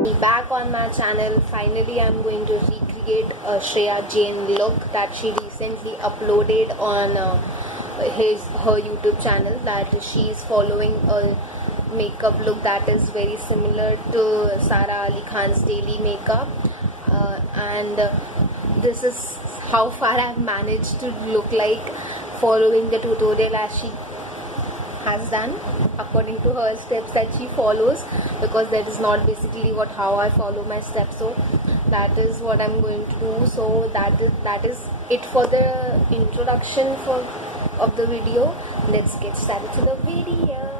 Back on my channel, finally I'm going to recreate a Shreya Jain look that she recently uploaded on her YouTube channel, that she's following a makeup look that is very similar to Sara Ali Khan's daily makeup, and this is how far I've managed to look like following the tutorial as she has done according to her steps that she follows, because that is not basically how I follow my steps. So that is what I'm going to do. So that is it for the introduction of the video. Let's get started to the video.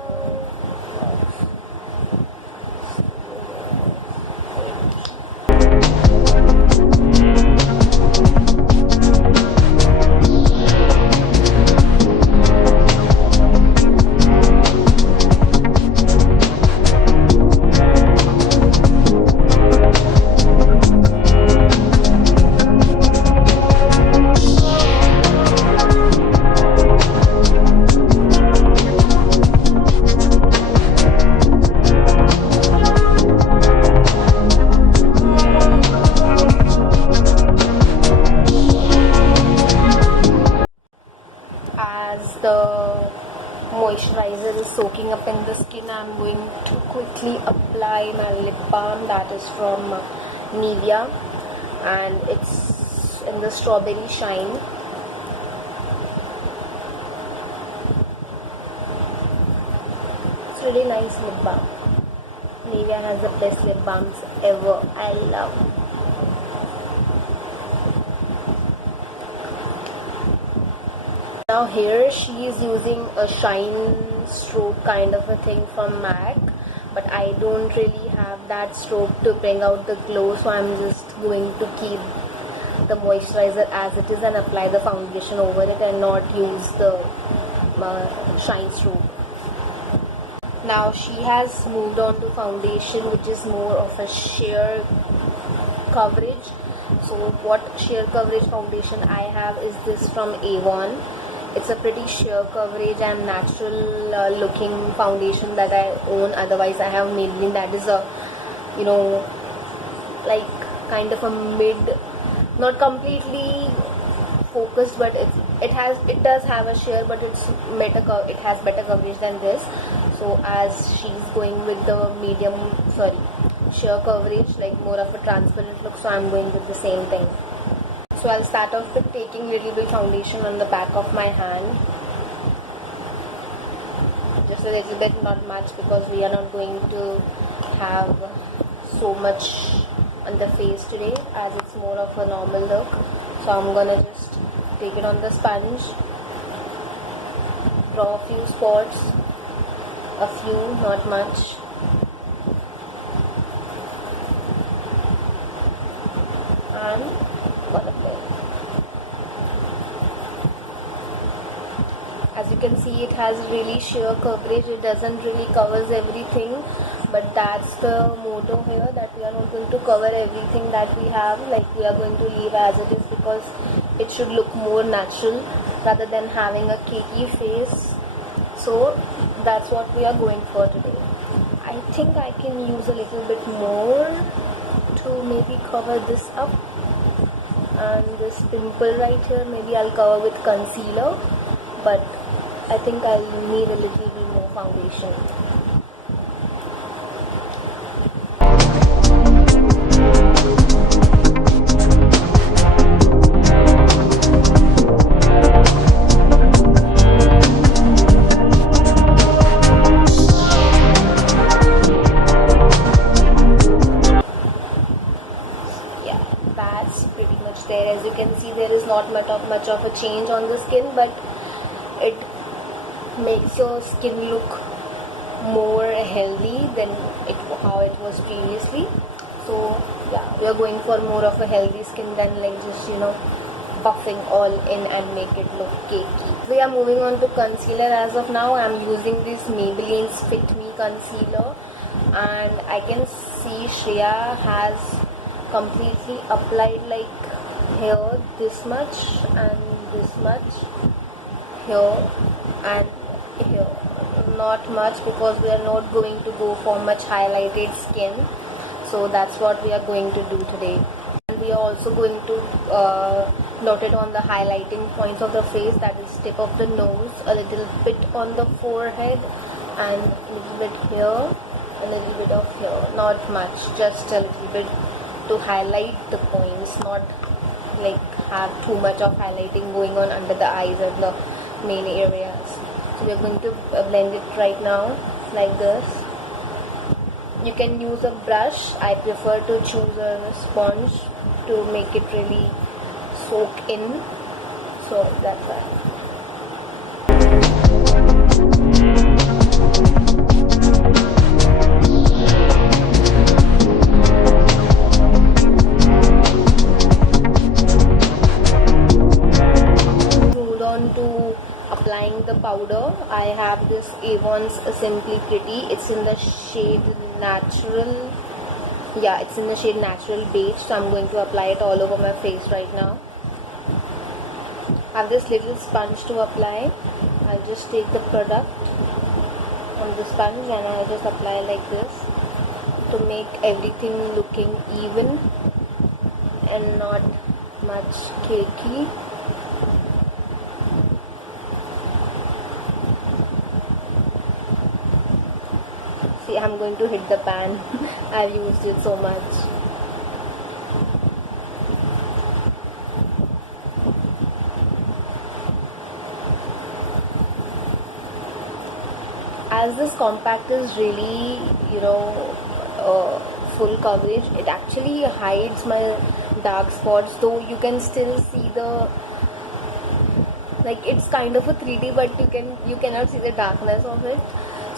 As the moisturizer is soaking up in the skin, I'm going to quickly apply my lip balm that is from Nivea, and it's in the Strawberry Shine. It's really nice lip balm. Nivea has the best lip balms ever. I love. Now here she is using a shine stroke kind of a thing from MAC, but I don't really have that stroke to bring out the glow, so I'm just going to keep the moisturizer as it is and apply the foundation over it and not use the shine stroke. Now she has moved on to foundation, which is more of a sheer coverage. So what sheer coverage foundation I have is this from Avon. It's a pretty sheer coverage and natural looking foundation that I own. Otherwise I have Maybelline, that is a, you know, like kind of a mid, not completely focused, but it does have a sheer, but it has better coverage than this. So as she's going with the sheer coverage, like more of a transparent look, so I'm going with the same thing. So I'll start off with taking little bit foundation on the back of my hand, just a little bit, not much, because we are not going to have so much on the face today, as it's more of a normal look. So I'm gonna just take it on the sponge, draw a few spots, a few, not much. And as you can see, it has really sheer coverage. It doesn't really covers everything, but that's the motto here, that we are not going to cover everything that we have. Like, we are going to leave as it is, because it should look more natural rather than having a cakey face. So that's what we are going for today. I think I can use a little bit more to maybe cover this up. And this pimple right here, maybe I'll cover with concealer, but I think I'll need a little bit more foundation. That's pretty much there. As you can see, there is not much of a change on the skin, but it makes your skin look more healthy than how it was previously. So yeah, we are going for more of a healthy skin than like just, you know, buffing all in and make it look cakey. We are moving on to concealer. As of now, I am using this Maybelline's Fit Me concealer, and I can see Shreya has completely applied like here this much and this much, here and here. Not much, because we are not going to go for much highlighted skin. So that's what we are going to do today. And we are also going to note it on the highlighting points of the face, that is tip of the nose, a little bit on the forehead, and a little bit here, a little bit of here. Not much, just a little bit to highlight the points, not like have too much of highlighting going on under the eyes and the main areas. So we are going to blend it right now like this. You can use a brush. I prefer to choose a sponge to make it really soak in. So that's why. Moved on to applying the powder. I have this Avon's Simply Pretty. It's in the shade Natural. Yeah, it's in the shade Natural Beige. So I'm going to apply it all over my face right now. I have this little sponge to apply. I'll just take the product on the sponge and I'll just apply like this to make everything looking even and not much cakey. See, I'm going to hit the pan. I've used it so much. As this compact is really, full coverage, it actually hides my dark spots, though you can still see the, like, it's kind of a 3D, but you cannot see the darkness of it.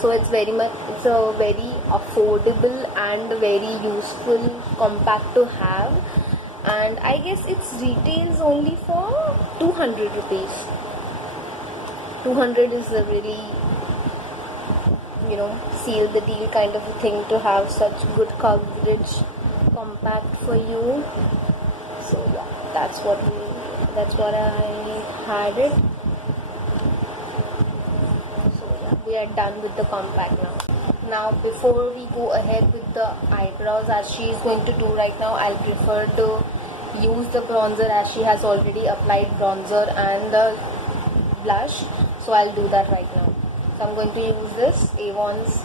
So it's a very affordable and very useful compact to have, and I guess it's retails only for 200 rupees. 200 is a really, seal the deal kind of a thing to have such good coverage compact for you. So yeah, that's what I had it. We are done with the compact now. Now before we go ahead with the eyebrows as she is going to do right now, I'll prefer to use the bronzer as she has already applied bronzer and the blush. So I'll do that right now. So I'm going to use this Avon's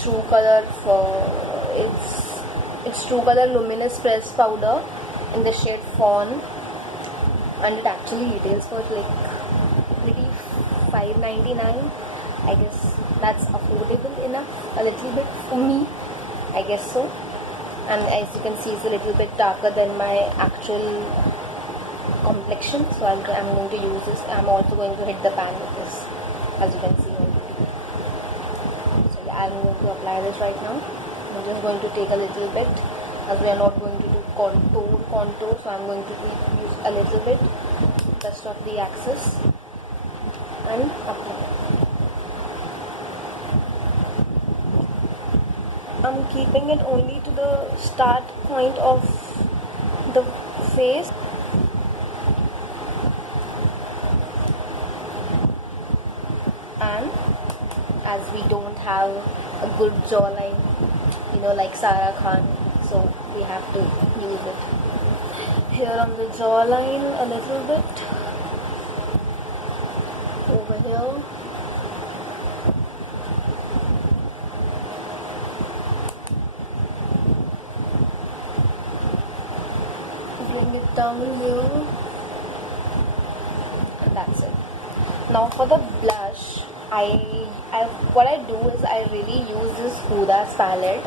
True Color it's True Color Luminous Press Powder in the shade Fawn, and it actually retails for like pretty $5.99. I guess that's affordable enough, a little bit for me, I guess so. And as you can see, it's a little bit darker than my actual complexion, so I'm going to use this. I'm also going to hit the pan with this, as you can see already. So yeah, I'm going to apply this right now. I'm just going to take a little bit, as we are not going to do contour, so I'm going to use a little bit just of the axis and apply. I'm keeping it only to the start point of the face. And as we don't have a good jawline, like Sarah Khan, so we have to use it here on the jawline a little bit, over here. Bring it down here, and that's it. Now for the blush, what I do is I really use this Huda's palette,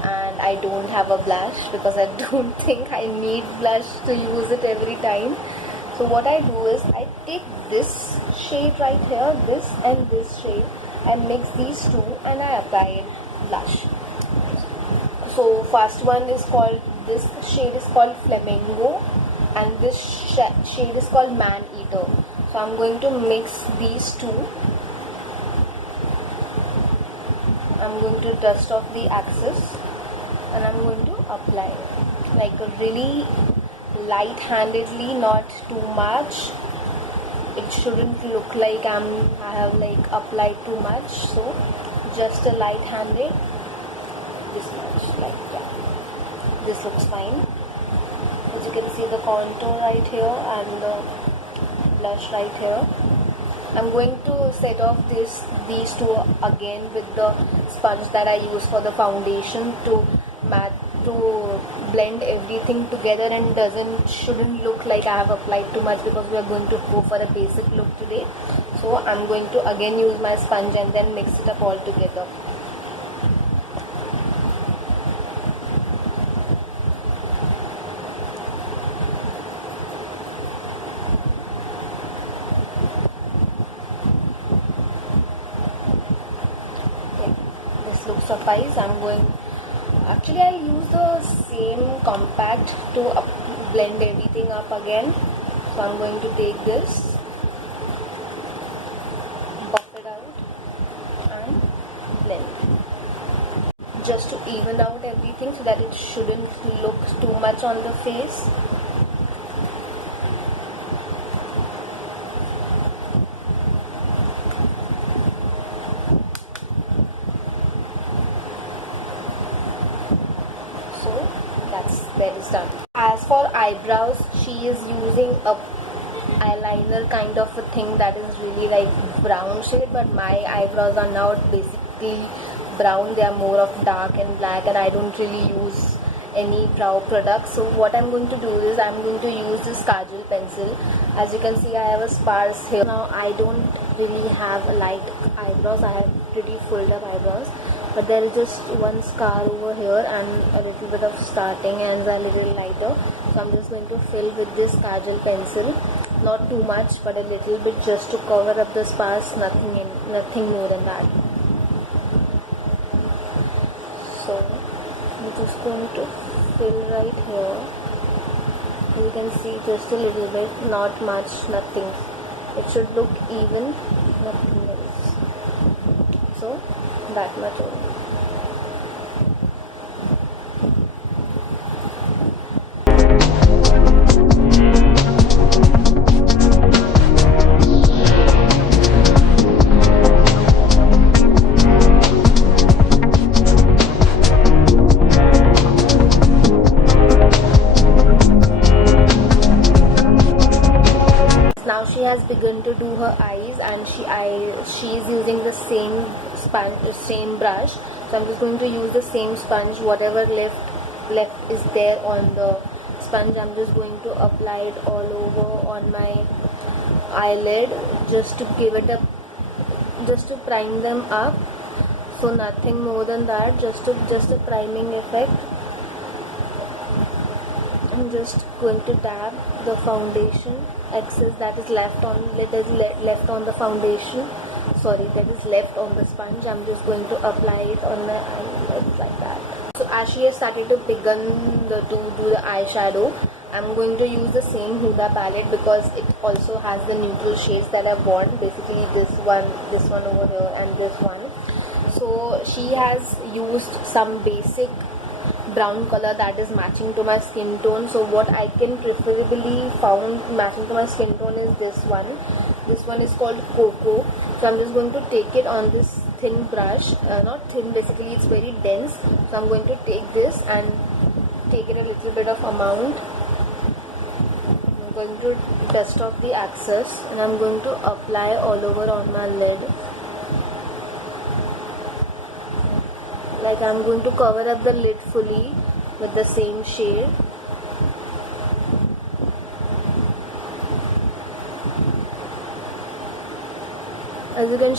and I don't have a blush because I don't think I need blush to use it every time. So what I do is I take this shade right here, this and this shade, and mix these two, and I apply blush. So first one is called, this shade is called Flamingo, and this shade is called Man Eater. So I'm going to mix these two. I'm going to dust off the axis and I'm going to apply it like really light-handedly, not too much. It shouldn't look like I have like applied too much, so just a light-handed. this much, like yeah, this looks fine. As you can see the contour right here and the blush right here. I'm going to set off these two again with the sponge that I use for the foundation to blend everything together and shouldn't look like I have applied too much, because we are going to go for a basic look today. So I'm going to again use my sponge and then mix it up all together. Looks suffice. Actually I'll use the same compact to blend everything up again. So I'm going to take this, buff it out and blend, just to even out everything so that it shouldn't look too much on the face. That is done. As for eyebrows, she is using a eyeliner kind of a thing that is really like brown shade, but my eyebrows are now basically brown. They are more of dark and black, and I don't really use any brow products. So what I'm going to do is I'm going to use this kajal pencil. As you can see, I have a sparse hair. Now I don't really have light eyebrows. I have pretty fulled up eyebrows, but there is just one scar over here and a little bit of starting and a little lighter. So I'm just going to fill with this kajal pencil, not too much but a little bit, just to cover up the scars, nothing more than that. So I'm just going to fill right here. You can see just a little bit, not much, nothing. It should look even, nothing else. So that much only. Now she has begun to do her eyes, and she is using the same sponge, same brush. So I'm just going to use the same sponge. Whatever left is there on the sponge, I'm just going to apply it all over on my eyelid, just to give it a, just to prime them up. So nothing more than that, just a priming effect. I'm just going to dab the foundation excess that is left on the foundation. Sorry, that is left on the sponge. I'm just going to apply it on my eyelids like that. So as she has started to begin to do the eyeshadow, I'm going to use the same Huda palette because it also has the neutral shades that I want. Basically this one over here, and this one. So she has used some basic brown color that is matching to my skin tone. So what I can preferably found matching to my skin tone is this one. This one is called Cocoa. So I'm just going to take it on this thin brush, not thin, basically it's very dense. So I'm going to take this and take it a little bit of amount. I'm going to dust off the excess and I'm going to apply all over on my lid. Like I'm going to cover up the lid fully with the same shade. As you can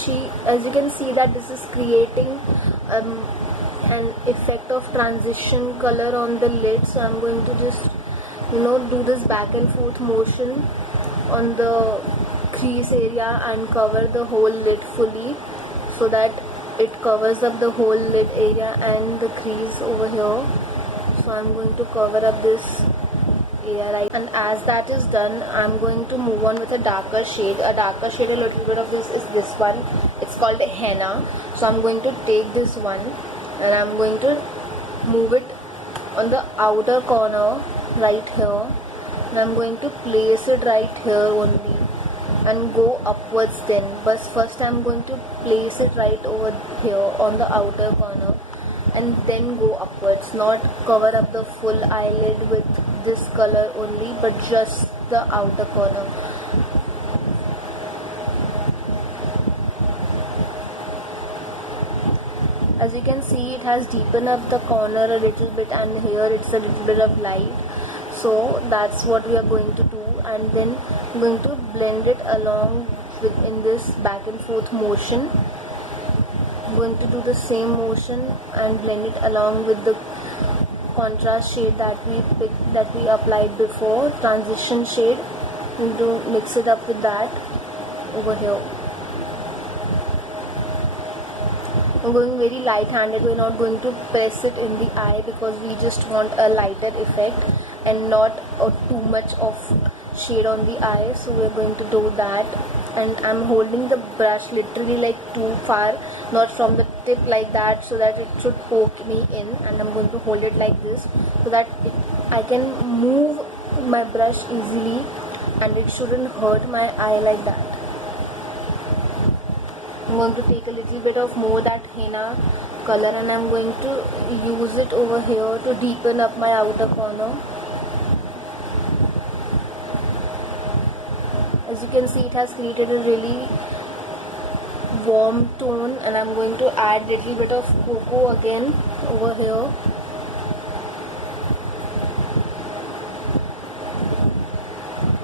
see that this is creating an effect of transition color on the lid. So I'm going to just do this back and forth motion on the crease area and cover the whole lid fully, so that it covers up the whole lid area and the crease over here. So I'm going to cover up this area, right? And as that is done, I'm going to move on with a darker shade. A little bit of this is this one. It's called henna. So I'm going to take this one and I'm going to move it on the outer corner right here, and I'm going to place it right here only and go upwards then. But first I'm going to place it right over here on the outer corner and then go upwards, not cover up the full eyelid with this color only, but just the outer corner. As you can see, it has deepened up the corner a little bit, and here it's a little bit of light. So that's what we are going to do, and then I'm going to blend it along in this back and forth motion. I'm going to do the same motion and blend it along with the contrast shade that we applied before, transition shade. I'm going to mix it up with that over here. I'm going very light handed. We're not going to press it in the eye because we just want a lighter effect and not too much of shade on the eye. So we're going to do that, and I'm holding the brush literally like too far, not from the tip like that, so that it should poke me in, and I'm going to hold it like this so that I can move my brush easily and it shouldn't hurt my eye like that. I'm going to take a little bit of more that henna color, and I'm going to use it over here to deepen up my outer corner. As you can see, it has created a really warm tone, and I'm going to add a little bit of cocoa again over here.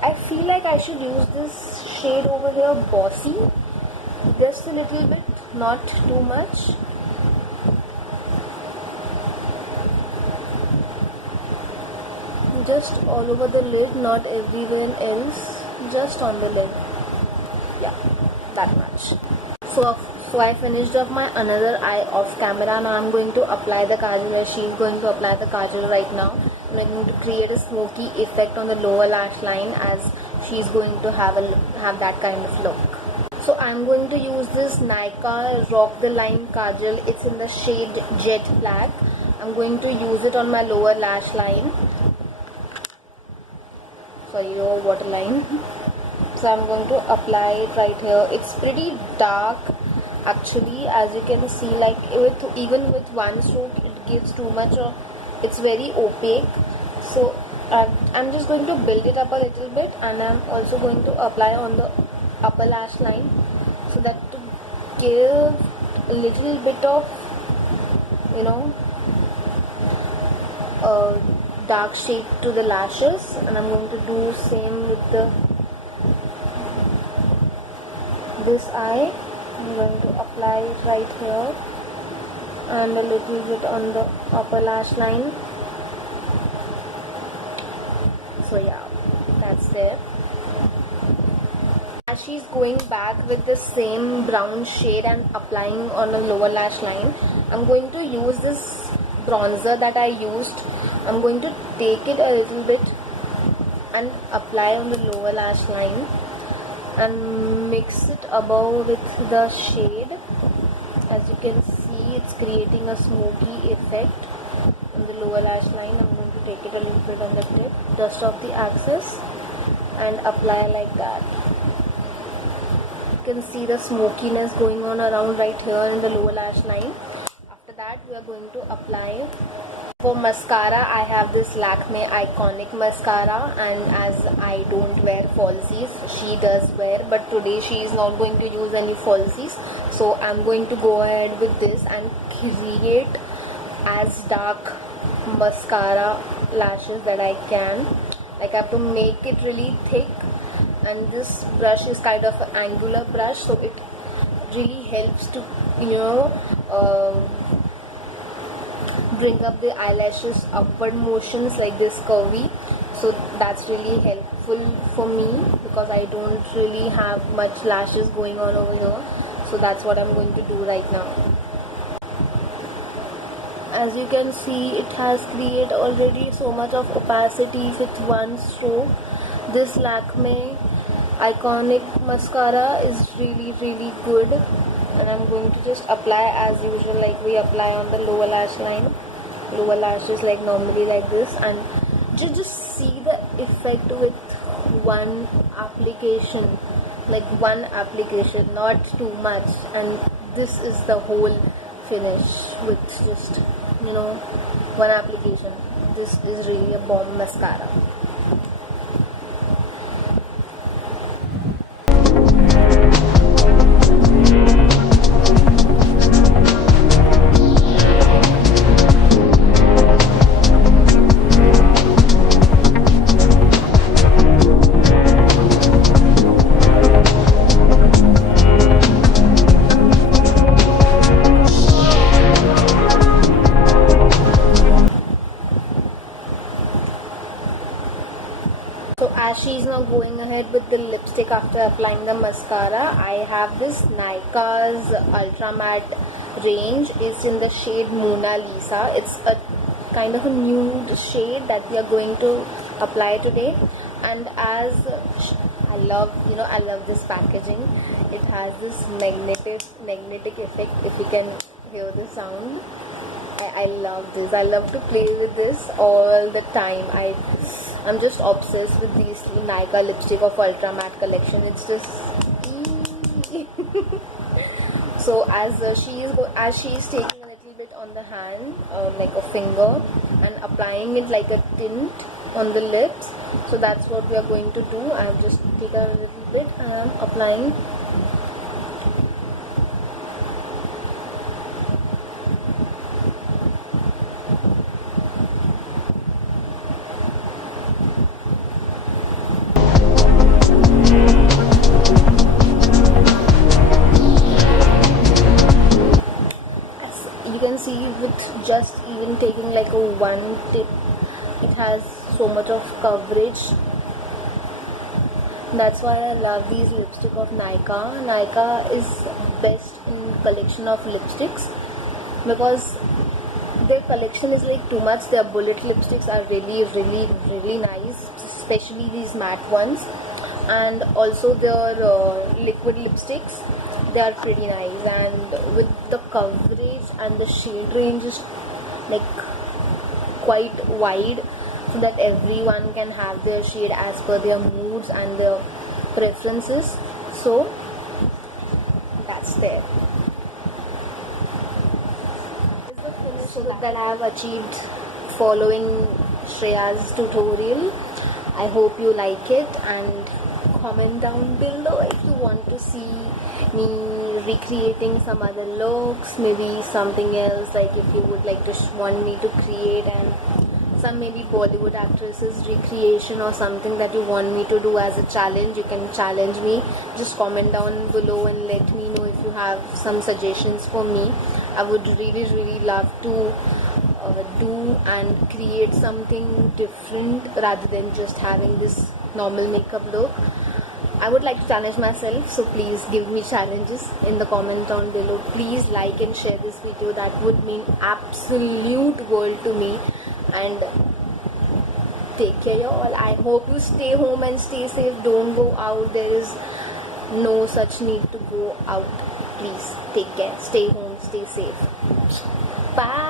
I feel like I should use this shade over here, Bossy. Just a little bit, not too much. Just all over the lid, not everywhere else, just on the lid. Yeah, that much. So I finished off my another eye off camera. Now I'm going to apply the kajal. She's going to apply the kajal right now. I'm going to create a smoky effect on the lower lash line, as she's going to have that kind of look. So I'm going to use this Nykaa Rock the Line Kajal. It's in the shade Jet Black. I'm going to use it on my lower lash line. Sorry, lower waterline. So I'm going to apply it right here. It's pretty dark actually, as you can see. Like even with one stroke, it gives too much of. It's very opaque. So I'm just going to build it up a little bit, and I'm also going to apply on the upper lash line, so that to give a little bit of, dark shade to the lashes. And I'm going to do same with this eye. I'm going to apply it right here and a little bit on the upper lash line. So yeah, that's there. As she's going back with the same brown shade and applying on the lower lash line, I'm going to use this bronzer that I used. I'm going to take it a little bit and apply on the lower lash line and mix it above with the shade. As you can see, it's creating a smoky effect on the lower lash line. I'm going to take it a little bit on the tip, just off the axis, and apply like that. You can see the smokiness going on around right here in the lower lash line. After that, we are going to apply. For mascara, I have this Lakme Iconic mascara, and as I don't wear falsies, she does wear, but today she is not going to use any falsies. So I'm going to go ahead with this and create as dark mascara lashes that I can. Like, I have to make it really thick, and this brush is kind of an angular brush, so it really helps to bring up the eyelashes upward motions like this curvy. So that's really helpful for me because I don't really have much lashes going on over here. So that's what I'm going to do right now. As you can see, it has created already so much of opacity with one stroke. This Lakme Iconic mascara is really good, and I'm going to just apply as usual, like we apply on the lower lash line, lower lashes, like normally like this, and just see the effect with one application, like one application, not too much, and this is the whole finish with just, one application. This is really a bomb mascara. So as she is now going ahead with the lipstick after applying the mascara, I have this Nykaa's Ultra Matte range. It's in the shade Mona Lisa. It's a kind of a nude shade that we are going to apply today. And as I love this packaging. It has this magnetic effect. If you can hear the sound, I love this. I love to play with this all the time. I'm just obsessed with these Nykaa lipstick of Ultra Matte collection. It's just so as she is taking a little bit on the hand, like a finger, and applying it like a tint on the lips. So that's what we are going to do. I've just taken a little bit and I'm applying. You can see with just even taking like a one tip, it has so much of coverage. That's why I love these lipstick of Nykaa. Nykaa is best in collection of lipsticks because their collection is like too much. Their bullet lipsticks are really nice, especially these matte ones, and also their liquid lipsticks, they are pretty nice, and with the coverage and the shade range is like quite wide, so that everyone can have their shade as per their moods and their preferences. So that's there. So that I have achieved following Shreya's tutorial. I hope you like it, and comment down below if you want to see me recreating some other looks, maybe something else, like if you would like to want me to create and some maybe Bollywood actresses recreation or something that you want me to do as a challenge. You can challenge me. Just comment down below and let me know if you have some suggestions for me. I would really love to do and create something different rather than just having this normal makeup look. I would like to challenge myself, so please give me challenges in the comment down below. Please like and share this video. That would mean absolute world to me. And take care, y'all. I hope you stay home and stay safe. Don't go out. There is no such need to go out. Please take care. Stay home. Stay safe. Bye.